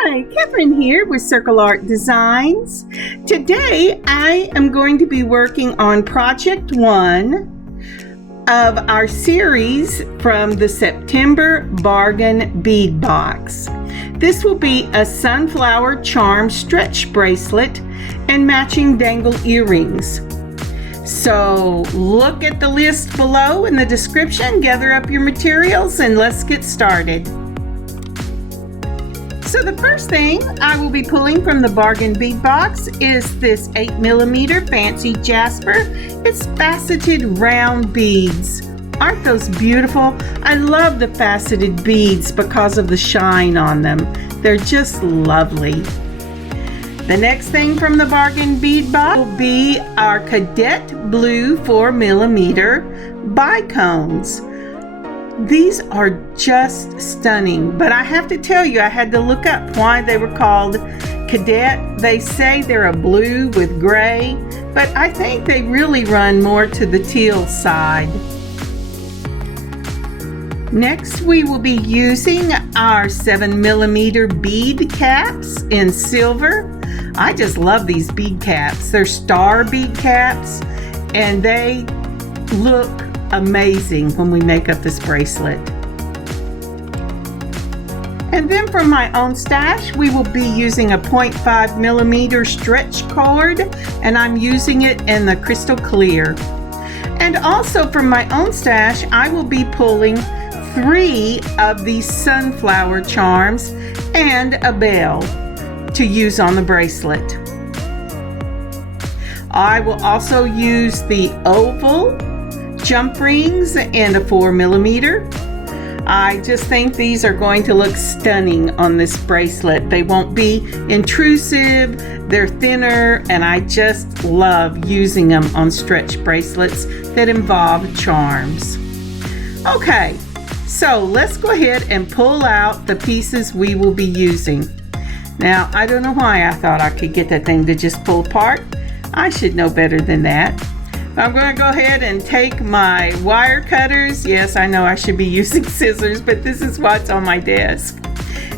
Hi, Catherine here with Circle Art Designs. Today I am going to be working on project 1 of our series from the September Bargain Bead Box. This will be a sunflower charm stretch bracelet and matching dangle earrings. So look at the list below in the description, gather up your materials, and let's get started. So the first thing I will be pulling from the Bargain Bead Box is this 8mm Fancy Jasper. It's faceted round beads. Aren't those beautiful? I love the faceted beads because of the shine on them. They're just lovely. The next thing from the Bargain Bead Box will be our Cadet Blue 4mm bicones. These are just stunning, but I have to tell you, I had to look up why they were called Cadet. They say they're a blue with gray, but I think they really run more to the teal side. Next, we will be using our 7mm bead caps in silver. I just love these bead caps. They're star bead caps, and they look amazing when we make up this bracelet. And then from my own stash, we will be using a 0.5mm stretch cord, and I'm using it in the crystal clear. And also from my own stash, I will be pulling 3 of these sunflower charms and a bell to use on the bracelet. I will also use the oval jump rings and a 4mm. I just think these are going to look stunning on this bracelet. They won't be intrusive, they're thinner, and I just love using them on stretch bracelets that involve charms. Okay, so let's go ahead and pull out the pieces we will be using. Now, I don't know why I thought I could get that thing to just pull apart. I should know better than that. I'm going to go ahead and take my wire cutters. Yes, I know I should be using scissors, but this is what's on my desk.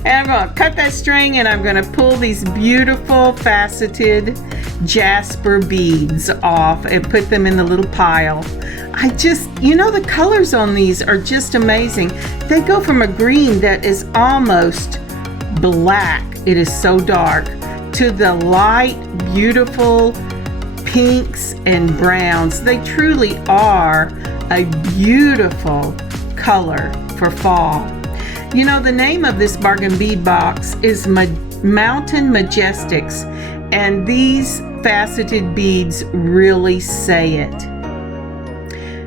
And I'm going to cut that string, and I'm going to pull these beautiful faceted Jasper beads off and put them in the little pile. The colors on these are just amazing. They go from a green that is almost black, it is so dark, to the light, beautiful pinks and browns. They truly are a beautiful color for fall. You know, the name of this Bargain Bead Box is Mountain Majestics, and these faceted beads really say it.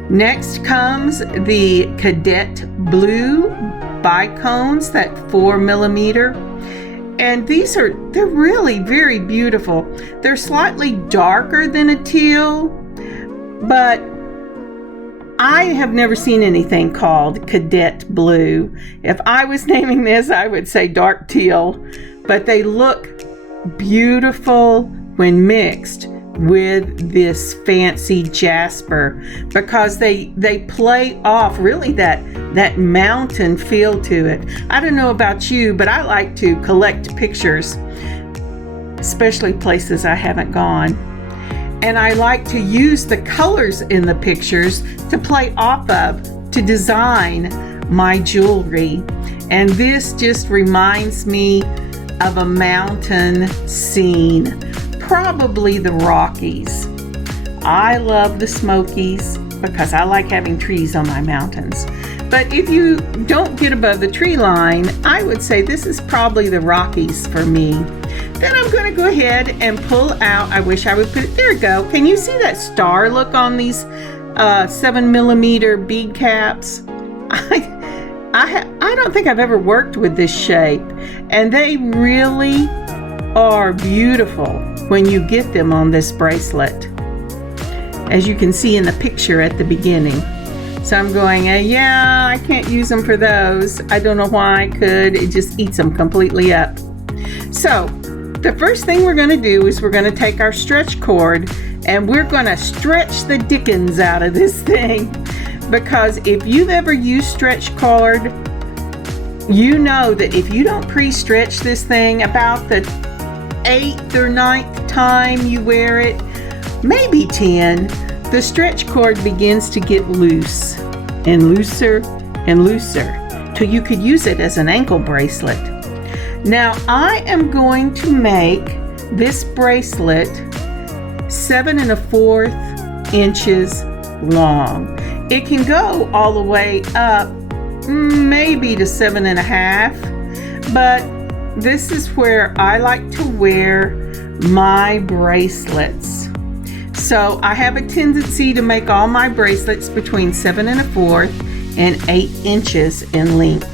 Next comes the Cadet Blue bicones, that 4mm. And they're really very beautiful. They're slightly darker than a teal, but I have never seen anything called Cadet Blue. If I was naming this, I would say dark teal, but they look beautiful when mixed with this Fancy Jasper because they play off really that mountain feel to it. I don't know about you, but I like to collect pictures, especially places I haven't gone, and I like to use the colors in the pictures to play off of to design my jewelry. And this just reminds me of a mountain scene, probably the Rockies. I love the Smokies because I like having trees on my mountains. But if you don't get above the tree line, I would say this is probably the Rockies for me. Then I'm going to go ahead and pull out, I wish I would put it, there we go. Can you see that star look on these 7mm bead caps? I don't think I've ever worked with this shape, and they really are beautiful when you get them on this bracelet, as you can see in the picture at the beginning. So I'm going, yeah, I can't use them for those. I don't know why I could. It just eats them completely up. So the first thing we're going to do is we're going to take our stretch cord and we're going to stretch the dickens out of this thing, because if you've ever used stretch cord, you know that if you don't pre-stretch this thing about the 8th or 9th time you wear it, maybe 10, the stretch cord begins to get loose and looser and looser till you could use it as an ankle bracelet. Now I am going to make this bracelet 7 1/4 inches long. It can go all the way up maybe to 7 1/2, but this is where I like to wear my bracelets. So I have a tendency to make all my bracelets between 7 1/4 and 8 inches in length.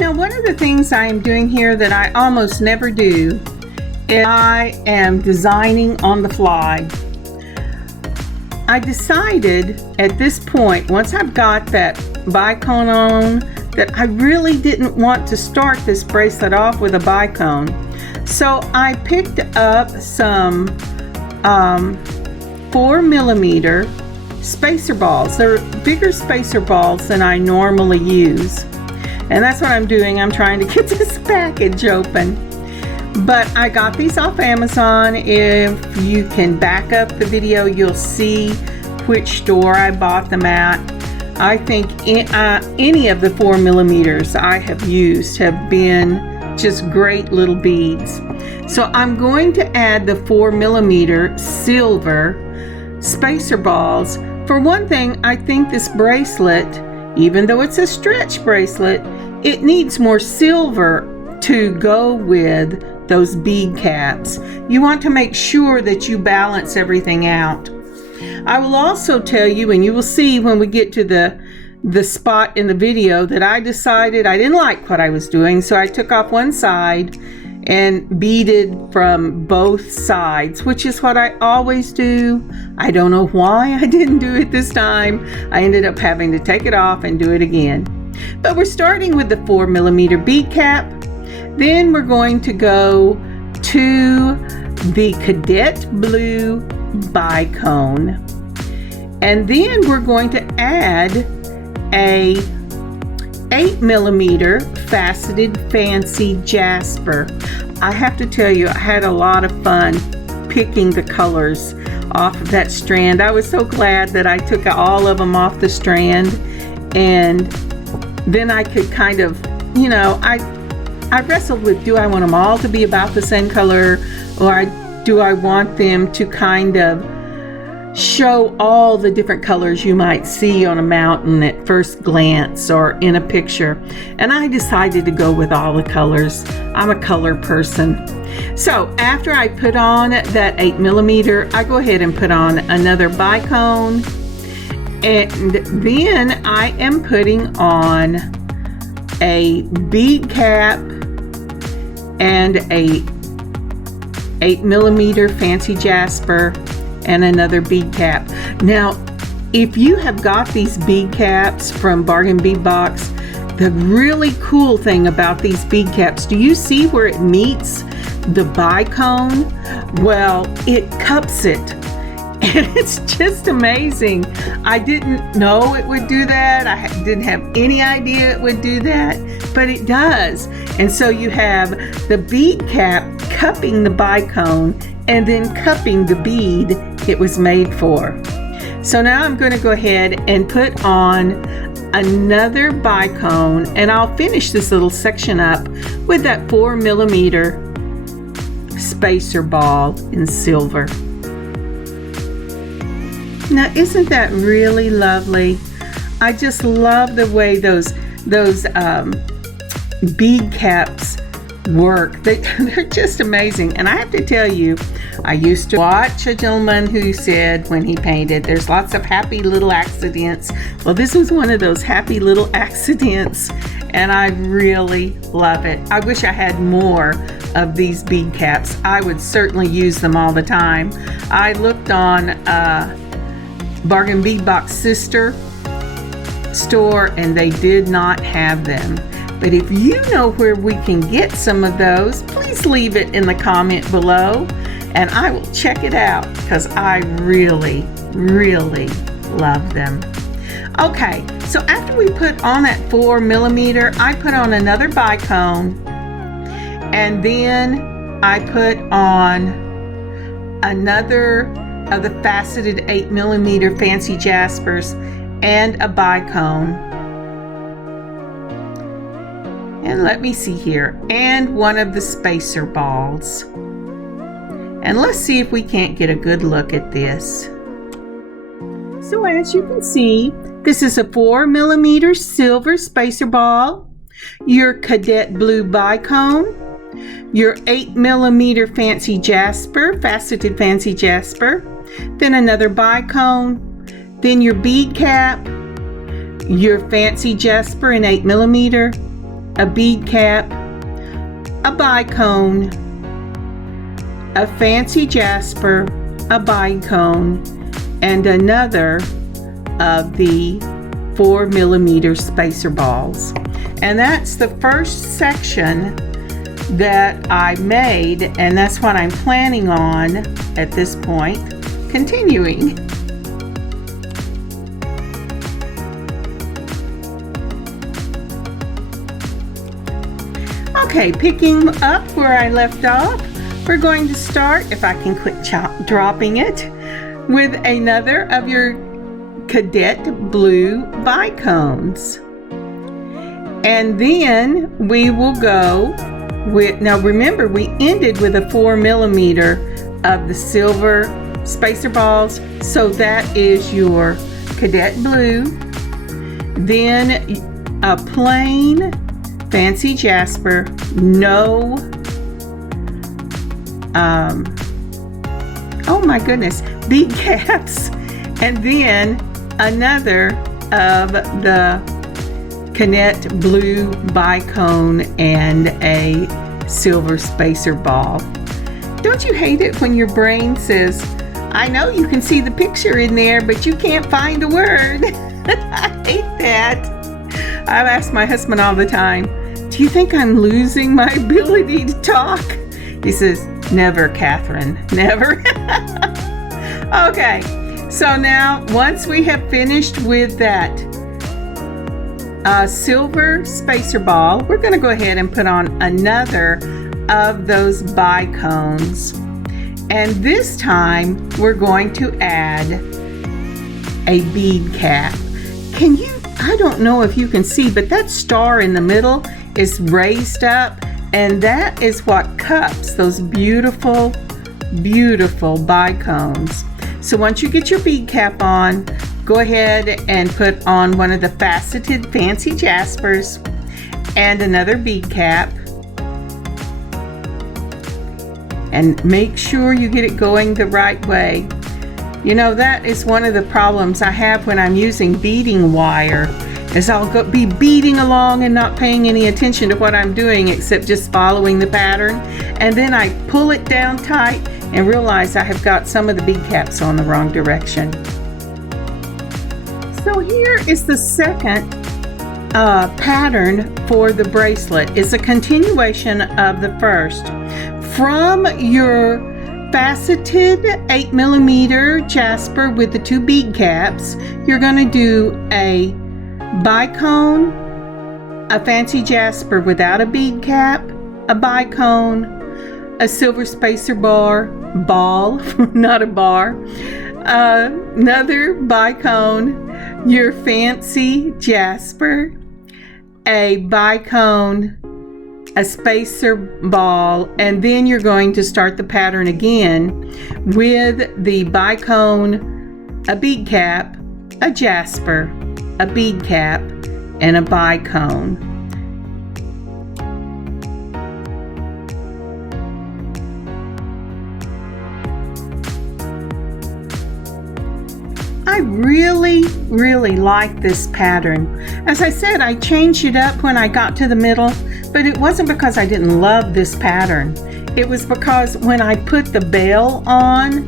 Now, one of the things I am doing here that I almost never do is I am designing on the fly. I decided at this point, once I've got that bicone on, that I really didn't want to start this bracelet off with a bicone. So I picked up some 4mm spacer balls. They're bigger spacer balls than I normally use. And that's what I'm doing. I'm trying to get this package open. But I got these off Amazon. If you can back up the video, you'll see which store I bought them at. I think any of the 4mm I have used have been just great little beads. So I'm going to add the 4mm silver spacer balls. For one thing, I think this bracelet, even though it's a stretch bracelet, it needs more silver to go with those bead caps. You want to make sure that you balance everything out. I will also tell you, and you will see when we get to the spot in the video, that I decided I didn't like what I was doing, so I took off one side and beaded from both sides, which is what I always do. I don't know why I didn't do it this time. I ended up having to take it off and do it again. But we're starting with the 4mm bead cap. Then we're going to go to the Cadet Blue bicone. And then we're going to add a 8mm faceted Fancy Jasper. I have to tell you, I had a lot of fun picking the colors off of that strand. I was so glad that I took all of them off the strand, and then I could kind of, you know, I wrestled with, do I want them all to be about the same color, or do I want them to kind of show all the different colors you might see on a mountain at first glance or in a picture? And I decided to go with all the colors. I'm a color person. So after I put on that 8mm, I go ahead and put on another bicone, and then I am putting on a bead cap and a 8mm Fancy Jasper and another bead cap. Now, if you have got these bead caps from Bargain Bead Box, the really cool thing about these bead caps, do you see where it meets the bicone? Well, it cups it, and it's just amazing. I didn't know it would do that. I didn't have any idea it would do that, but it does. And so you have the bead cap cupping the bicone and then cupping the bead it was made for. So now I'm going to go ahead and put on another bicone, and I'll finish this little section up with that 4mm spacer ball in silver. Now, isn't that really lovely? I just love the way those bead caps work. They're just amazing. And I have to tell you, I used to watch a gentleman who said when he painted, there's lots of happy little accidents. Well, this was one of those happy little accidents, and I really love it. I wish I had more of these bead caps. I would certainly use them all the time. I looked on Bargain Bead Box sister store, and they did not have them. But if you know where we can get some of those, please leave it in the comment below, and I will check it out, because I really, really love them. Okay, so after we put on that 4mm, I put on another bicone, and then I put on another of the faceted 8mm Fancy Jaspers and a bicone. And let me see here, and one of the spacer balls. And let's see if we can't get a good look at this. So as you can see, this is a 4mm silver spacer ball, your Cadet Blue bicone, your 8mm Fancy Jasper, faceted Fancy Jasper, then another bicone, then your bead cap, your Fancy Jasper in 8mm, a bead cap, a bicone, a Fancy Jasper, a bicone, and another of the 4mm spacer balls. And that's the first section that I made, and that's what I'm planning on at this point continuing. Okay, picking up where I left off, we're going to start, if I can quit dropping it, with another of your Cadet Blue bicones. And then we will go with, now remember we ended with a 4mm of the silver spacer balls, so that is your Cadet Blue, then a plain Fancy Jasper, no oh my goodness, bead caps, and then another of the Cadet Blue bicone and a silver spacer ball. Don't you hate it when your brain says, I know you can see the picture in there, but you can't find the word? I hate that. I've asked my husband all the time, do you think I'm losing my ability to talk? He says, never, Catherine, never. Okay, so now once we have finished with that silver spacer ball, we're going to go ahead and put on another of those bicones. And this time we're going to add a bead cap. Can you, I don't know if you can see, but that star in the middle is raised up, and that is what cups those beautiful, beautiful bicones. So once you get your bead cap on, go ahead and put on one of the faceted Fancy Jaspers and another bead cap. And make sure you get it going the right way. You know, that is one of the problems I have when I'm using beading wire, is I'll be beading along and not paying any attention to what I'm doing except just following the pattern. And then I pull it down tight and realize I have got some of the bead caps on the wrong direction. So here is the second pattern for the bracelet. It's a continuation of the first. From your faceted 8mm Jasper with the two bead caps, you're going to do a bicone, a Fancy Jasper without a bead cap, a bicone, a silver spacer ball, not a bar, another bicone, your Fancy Jasper, a bicone, a spacer ball, and then you're going to start the pattern again with the bicone, a bead cap, a Jasper, a bead cap, and a bicone. I really, really like this pattern. As I said, I changed it up when I got to the middle, but it wasn't because I didn't love this pattern. It was because when I put the bell on,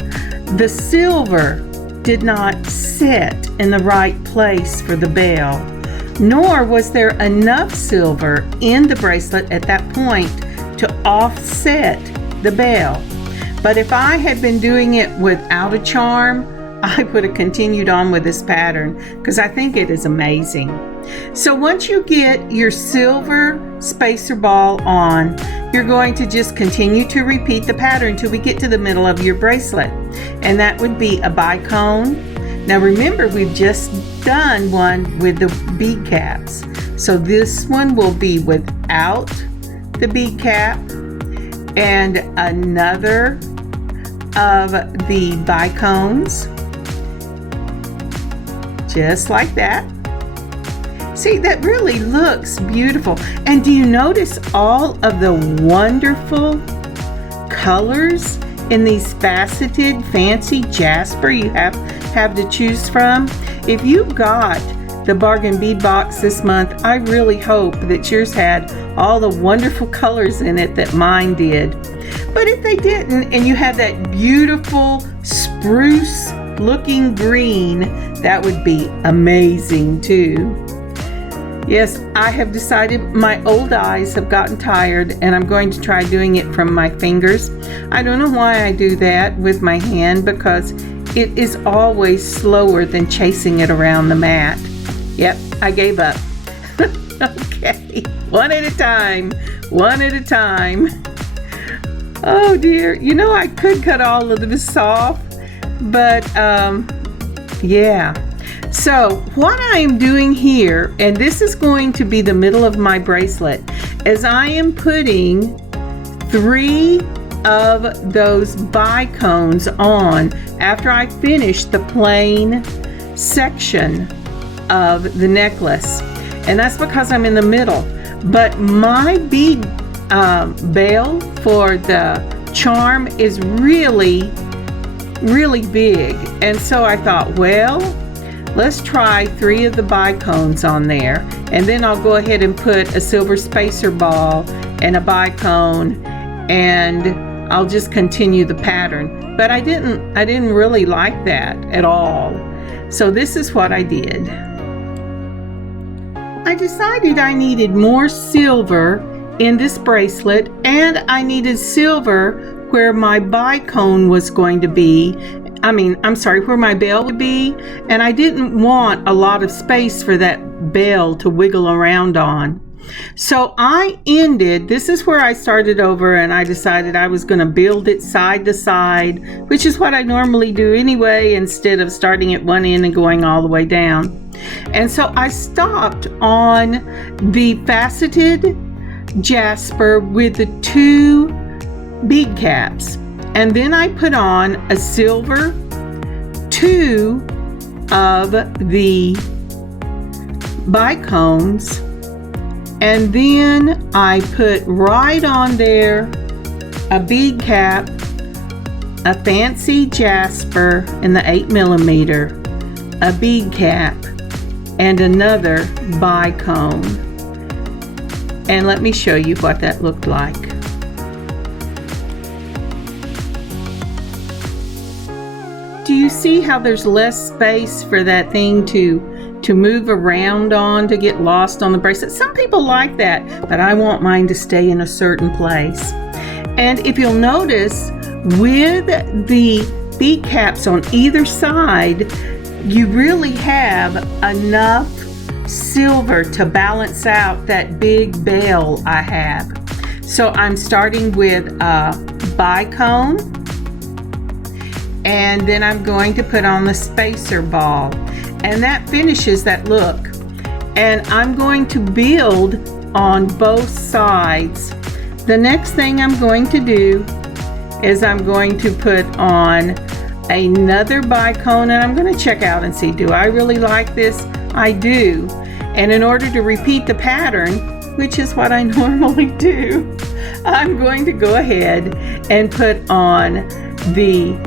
the silver did not sit in the right place for the bell, nor was there enough silver in the bracelet at that point to offset the bell. But if I had been doing it without a charm, I would have continued on with this pattern because I think it is amazing. So once you get your silver spacer ball on, you're going to just continue to repeat the pattern till we get to the middle of your bracelet. And that would be a bicone. Now remember, we've just done one with the bead caps. So this one will be without the bead cap, and another of the bicones, just like that. See, that really looks beautiful. And do you notice all of the wonderful colors in these faceted Fancy Jasper you have to choose from? If you got the Bargain Bead Box this month, I really hope that yours had all the wonderful colors in it that mine did. But if they didn't, and you had that beautiful spruce looking green, that would be amazing too. Yes, I have decided my old eyes have gotten tired, and I'm going to try doing it from my fingers. I don't know why I do that with my hand, because it is always slower than chasing it around the mat. Yep, I gave up. Okay, one at a time, one at a time. Oh dear, you know, I could cut all of this off, but yeah. So what I am doing here, and this is going to be the middle of my bracelet, is I am putting 3 of those bicones on after I finish the plain section of the necklace. And that's because I'm in the middle. But my bead bail for the charm is really, really big. And so I thought, well, let's try 3 of the bicones on there, and then I'll go ahead and put a silver spacer ball and a bicone, and I'll just continue the pattern. But I didn't really like that at all. So this is what I did. I decided I needed more silver in this bracelet, and I needed silver where my bicone was going to be. Where my bell would be, and I didn't want a lot of space for that bell to wiggle around on. So this is where I started over, and I decided I was going to build it side to side, which is what I normally do anyway, instead of starting at one end and going all the way down. And so I stopped on the faceted Jasper with the 2 bead caps. And then I put on a silver 2 of the bicones, and then I put right on there a bead cap, a Fancy Jasper in the 8mm, a bead cap, and another bicone. And let me show you what that looked like. Do you see how there's less space for that thing to move around on, to get lost on the bracelet? Some people like that, but I want mine to stay in a certain place. And if you'll notice, with the bead caps on either side, you really have enough silver to balance out that big bell I have. So I'm starting with a bicone, and then I'm going to put on the spacer ball, and that finishes that look. And I'm going to build on both sides. The next thing I'm going to do is I'm going to put on another bicone, and I'm going to check out and see, do I really like this? I do. And in order to repeat the pattern, which is what I normally do, I'm going to go ahead and put on the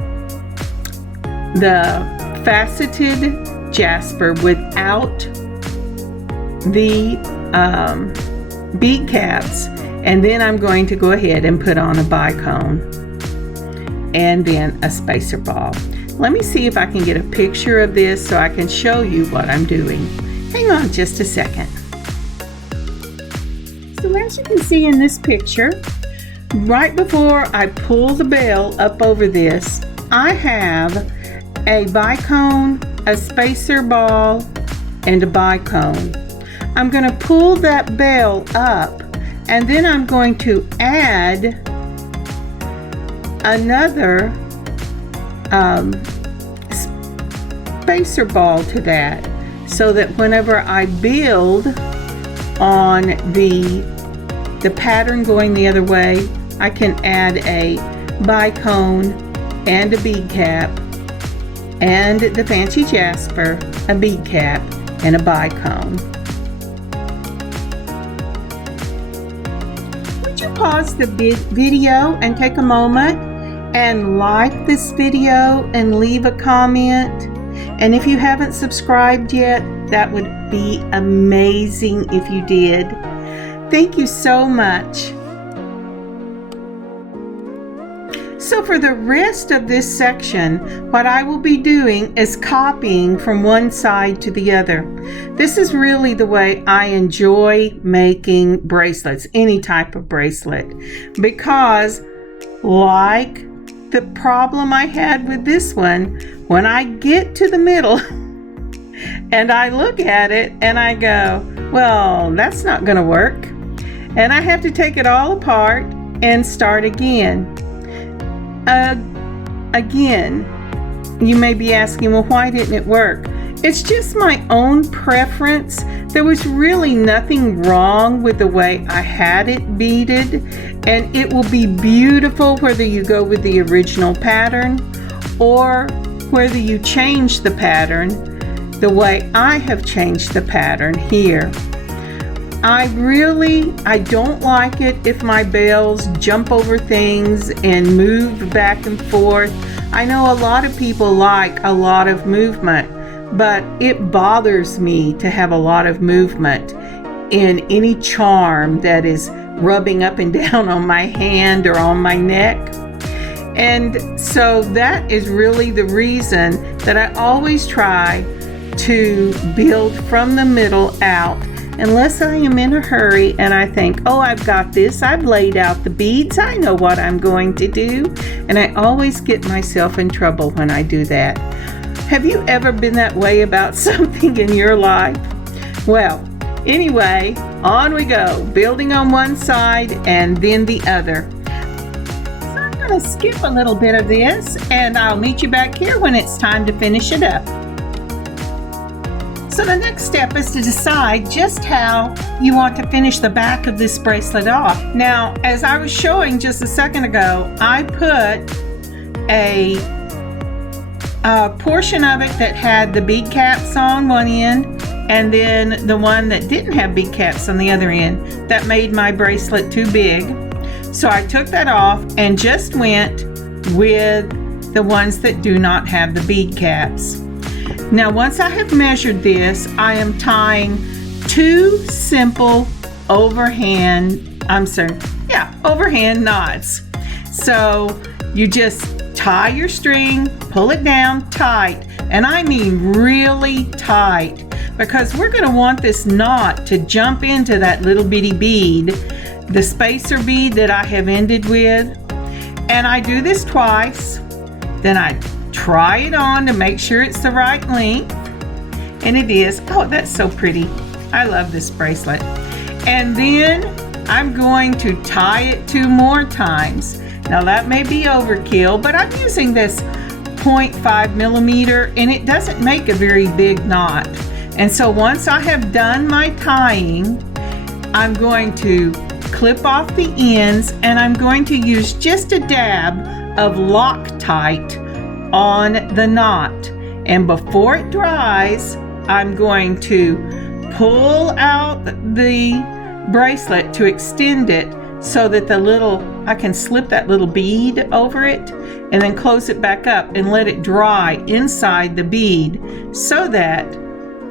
faceted Jasper without the bead caps, and then I'm going to go ahead and put on a bicone and then a spacer ball. Let me see if I can get a picture of this so I can show you what I'm doing. Hang on just a second. So as you can see in this picture, right before I pull the bell up over this, I have a bicone, a spacer ball, and a bicone. I'm going to pull that bell up, and then I'm going to add another spacer ball to that, so that whenever I build on the pattern going the other way, I can add a bicone and a bead cap, and the Fancy Jasper, a bead cap, and a bicone. Would you pause the video and take a moment and like this video and leave a comment? And if you haven't subscribed yet, that would be amazing if you did. Thank you so much. So for the rest of this section, what I will be doing is copying from one side to the other. This is really the way I enjoy making bracelets, any type of bracelet, because like the problem I had with this one, when I get to the middle and I look at it and I go, well, that's not going to work. And I have to take it all apart and start again. Again, you may be asking, well, why didn't it work? It's just my own preference. There was really nothing wrong with the way I had it beaded, and it will be beautiful whether you go with the original pattern or whether you change the pattern the way I have changed the pattern here. I don't like it if my bells jump over things and move back and forth. I know a lot of people like a lot of movement, but it bothers me to have a lot of movement in any charm that is rubbing up and down on my hand or on my neck. And so that is really the reason that I always try to build from the middle out, unless I am in a hurry and I think, oh, I've got this, I've laid out the beads, I know what I'm going to do. And I always get myself in trouble when I do that. Have you ever been that way about something in your life? Well, anyway, on we go, building on one side and then the other. So I'm going to skip a little bit of this, and I'll meet you back here when it's time to finish it up. So the next step is to decide just how you want to finish the back of this bracelet off. Now, as I was showing just a second ago, I put a portion of it that had the bead caps on one end, and then the one that didn't have bead caps on the other end. That made my bracelet too big. So I took that off and just went with the ones that do not have the bead caps. Now, once I have measured this, I am tying two simple overhand knots. So you just tie your string, pull it down tight, and I mean really tight, because we're going to want this knot to jump into that little bitty bead, the spacer bead that I have ended with. And I do this twice, then I try it on to make sure it's the right length, and it is. Oh, that's so pretty. I love this bracelet. And then I'm going to tie it 2 more times. Now that may be overkill, but I'm using this 0.5 millimeter, and it doesn't make a very big knot. And so once I have done my tying, I'm going to clip off the ends, and I'm going to use just a dab of Loctite on the knot. And before it dries, I'm going to pull out the bracelet to extend it so that I can slip that little bead over it, and then close it back up and let it dry inside the bead so that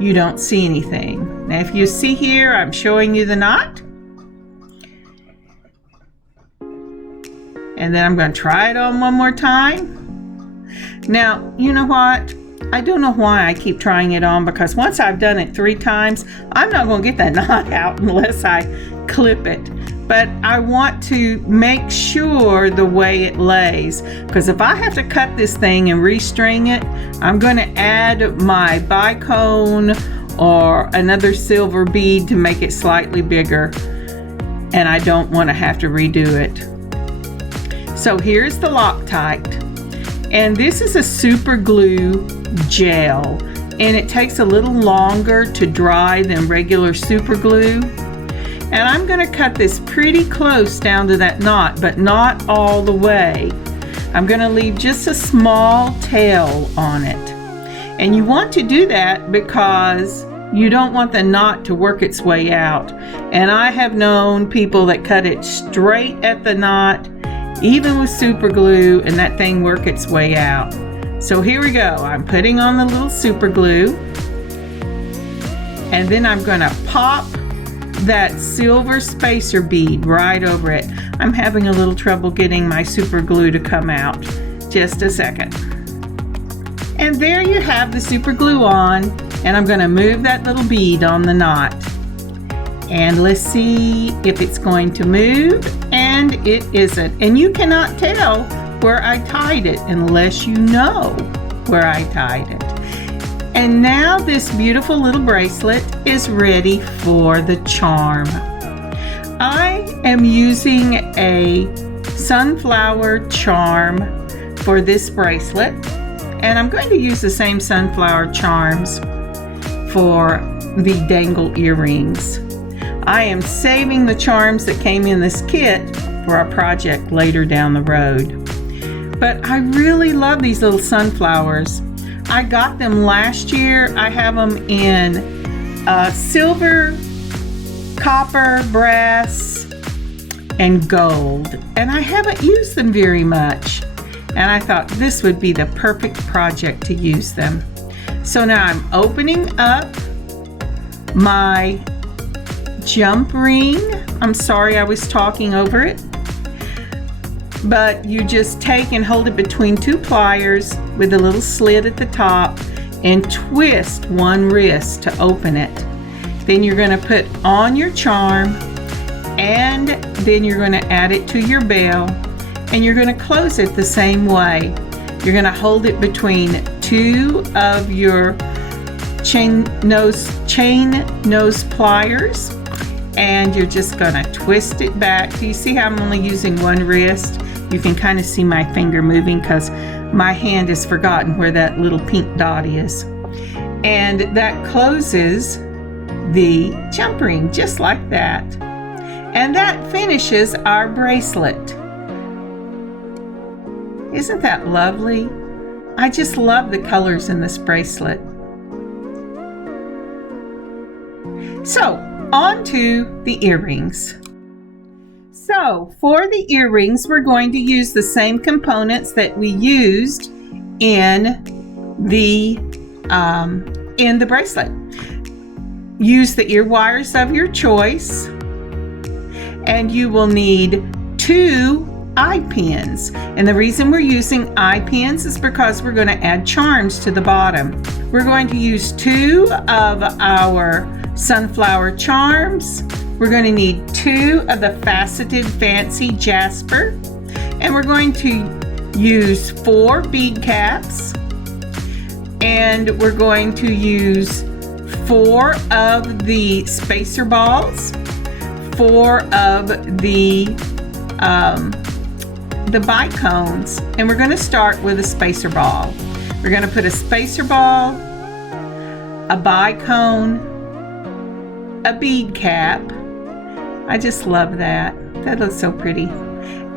you don't see anything. Now, if you see here, I'm showing you the knot. And then I'm going to try it on one more time. Now, you know what? I don't know why I keep trying it on, because once I've done it 3 times, I'm not going to get that knot out unless I clip it. but I want to make sure the way it lays, because if I have to cut this thing and restring it, I'm going to add my bicone or another silver bead to make it slightly bigger, and I don't want to have to redo it. So here's the Loctite, and this is a super glue gel, and it takes a little longer to dry than regular super glue. And I'm going to cut this pretty close down to that knot, but not all the way. I'm going to leave just a small tail on it. And you want to do that because you don't want the knot to work its way out. And I have known people that cut it straight at the knot, even with super glue, and that thing work its way out. So here we go. I'm putting on the little super glue, and then I'm going to pop that silver spacer bead right over it. I'm having a little trouble getting my super glue to come out. Just a second. And there you have the super glue on, and I'm going to move that little bead on the knot. And let's see if it's going to move, and it isn't. And you cannot tell where I tied it unless you know where I tied it. And now this beautiful little bracelet is ready for the charm. I am using a sunflower charm for this bracelet, and I'm going to use the same sunflower charms for the dangle earrings. I am saving the charms that came in this kit for a project later down the road. But I really love these little sunflowers. I got them last year. I have them in silver, copper, brass, and gold. And I haven't used them very much. And I thought this would be the perfect project to use them. So now I'm opening up my jump ring. I'm sorry I was talking over it. But you just take and hold it between two pliers with a little slit at the top and twist one wrist to open it. Then you're going to put on your charm, and then you're going to add it to your bell, and you're going to close it the same way. You're going to hold it between two of your chain nose pliers, and you're just going to twist it back. Do you see how I'm only using one wrist? You can kind of see my finger moving because my hand has forgotten where that little pink dot is. And that closes the jump ring just like that. And that finishes our bracelet. Isn't that lovely? I just love the colors in this bracelet. So, on to the earrings. So for the earrings, we're going to use the same components that we used in the bracelet. Use the ear wires of your choice, and you will need 2 eye pins. And the reason we're using eye pins is because we're going to add charms to the bottom. We're going to use 2 of our sunflower charms. We're going to need 2 of the faceted Fancy Jasper, and we're going to use 4 bead caps, and we're going to use 4 of the spacer balls, 4 of the bicones, and we're going to start with a spacer ball. We're going to put a spacer ball, a bicone, a bead cap. I just love that. That looks so pretty.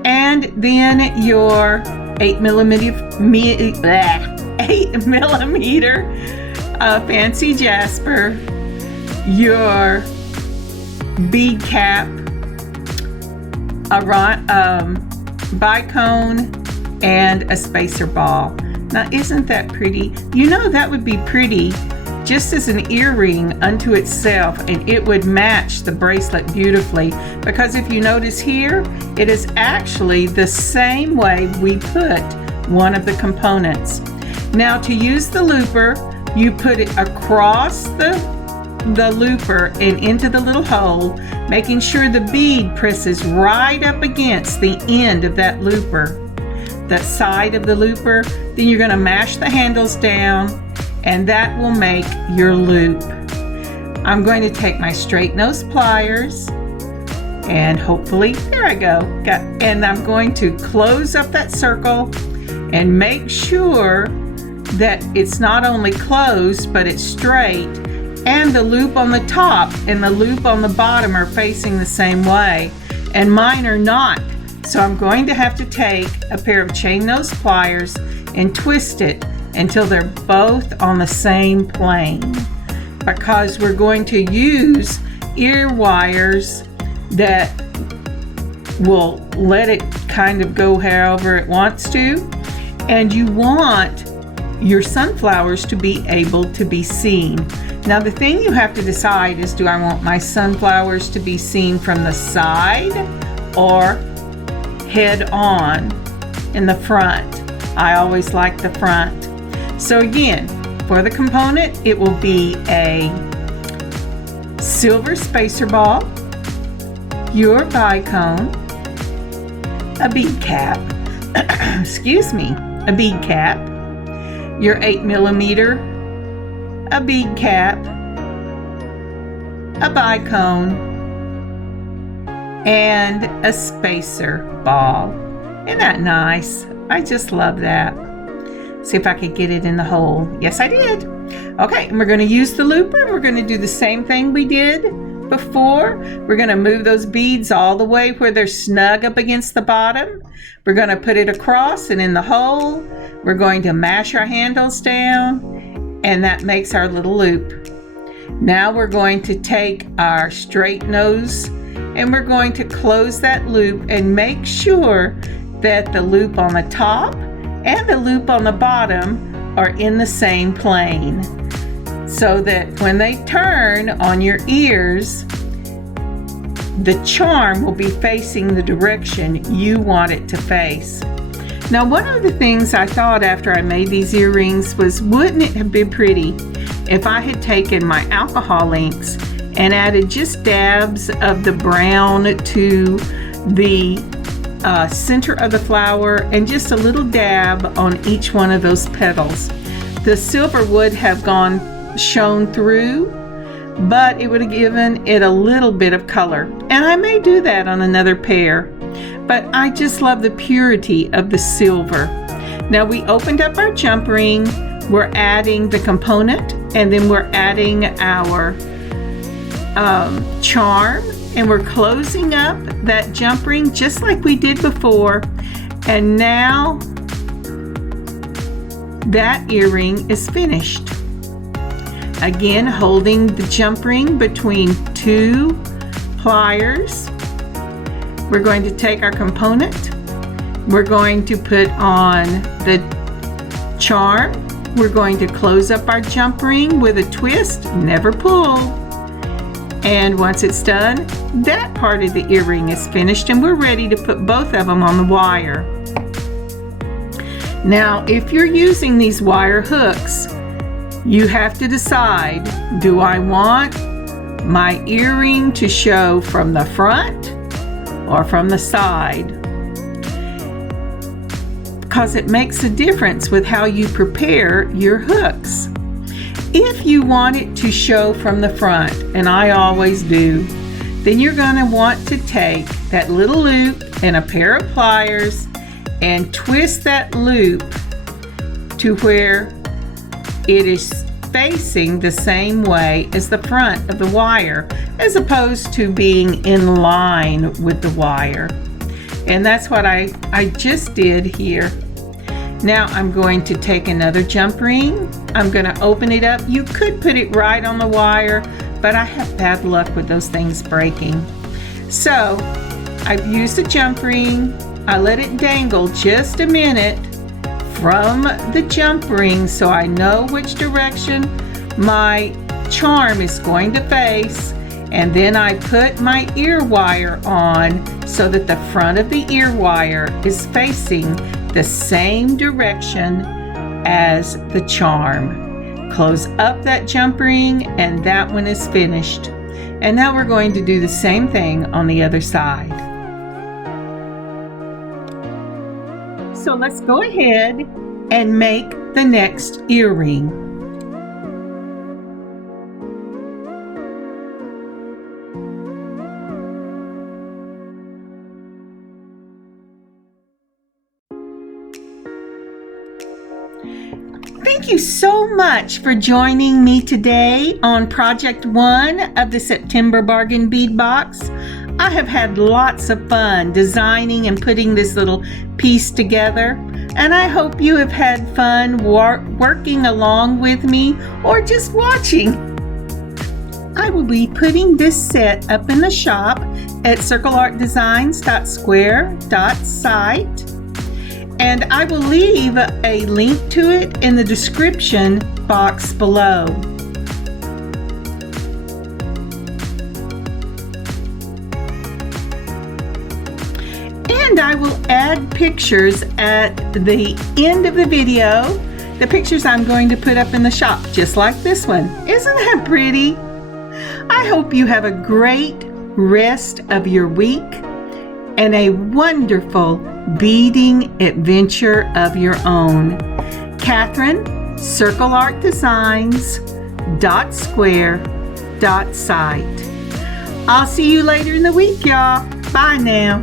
And then your 8 millimeter Fancy Jasper, your bead cap, a bicone, and a spacer ball. Now, isn't that pretty? You know, that would be pretty just as an earring unto itself, and it would match the bracelet beautifully, because if you notice here, it is actually the same way we put one of the components. Now, to use the looper, you put it across the the looper and into the little hole, making sure the bead presses right up against the end of that looper, that side of the looper. Then you're going to mash the handles down, and that will make your loop. I'm going to take my straight nose pliers, and hopefully, there I go. And I'm going to close up that circle and make sure that it's not only closed, but it's straight, and the loop on the top and the loop on the bottom are facing the same way, and mine are not. So I'm going to have to take a pair of chain nose pliers and twist it until they're both on the same plane, because we're going to use ear wires that will let it kind of go however it wants to, and you want your sunflowers to be able to be seen. Now the thing you have to decide is, do I want my sunflowers to be seen from the side or head on in the front? I always like the front. So again, for the component, it will be a silver spacer ball, your bicone, a bead cap, excuse me, a bead cap, your 8mm, a bead cap, a bicone, and a spacer ball. Isn't that nice? I just love that. See if I could get it in the hole. Yes, I did. Okay, and we're going to use the looper, and we're going to do the same thing we did before. We're going to move those beads all the way where they're snug up against the bottom. We're going to put it across and in the hole. We're going to mash our handles down, and that makes our little loop. Now we're going to take our straight nose, and we're going to close that loop and make sure that the loop on the top and the loop on the bottom are in the same plane, so that when they turn on your ears, the charm will be facing the direction you want it to face. Now, one of the things I thought after I made these earrings was, wouldn't it have been pretty if I had taken my alcohol inks and added just dabs of the brown to the center of the flower, and just a little dab on each one of those petals. The silver would have shone through, but it would have given it a little bit of color, and I may do that on another pair. But I just love the purity of the silver. Now we opened up our jump ring, we're adding the component, and then we're adding our charm, and we're closing up that jump ring just like we did before. And now that earring is finished. Again, holding the jump ring between two pliers. We're going to take our component. We're going to put on the charm. We're going to close up our jump ring with a twist, never pull. And once it's done, that part of the earring is finished, and we're ready to put both of them on the wire. Now, if you're using these wire hooks, you have to decide, do I want my earring to show from the front or from the side? Because it makes a difference with how you prepare your hooks. If you want it to show from the front, and I always do, then you're going to want to take that little loop and a pair of pliers and twist that loop to where it is facing the same way as the front of the wire, as opposed to being in line with the wire. And that's what I just did here. Now I'm going to take another jump ring. I'm going to open it up. You could put it right on the wire, but I have bad luck with those things breaking. So I've used a jump ring. I let it dangle just a minute from the jump ring so I know which direction my charm is going to face, and then I put my ear wire on so that the front of the ear wire is facing the same direction as the charm. close up that jump ring, and that one is finished. And now we're going to do the same thing on the other side. So let's go ahead and make the next earring. Thank you so much for joining me today on Project 1 of the September Bargain Bead Box. I have had lots of fun designing and putting this little piece together, and I hope you have had fun working along with me or just watching. I will be putting this set up in the shop at circleartdesigns.square.site. And I will leave a link to it in the description box below. And I will add pictures at the end of the video, the pictures I'm going to put up in the shop, just like this one. Isn't that pretty? I hope you have a great rest of your week and a wonderful beading adventure of your own. Catherine, circleartdesigns.square.site. I'll see you later in the week, y'all. Bye now.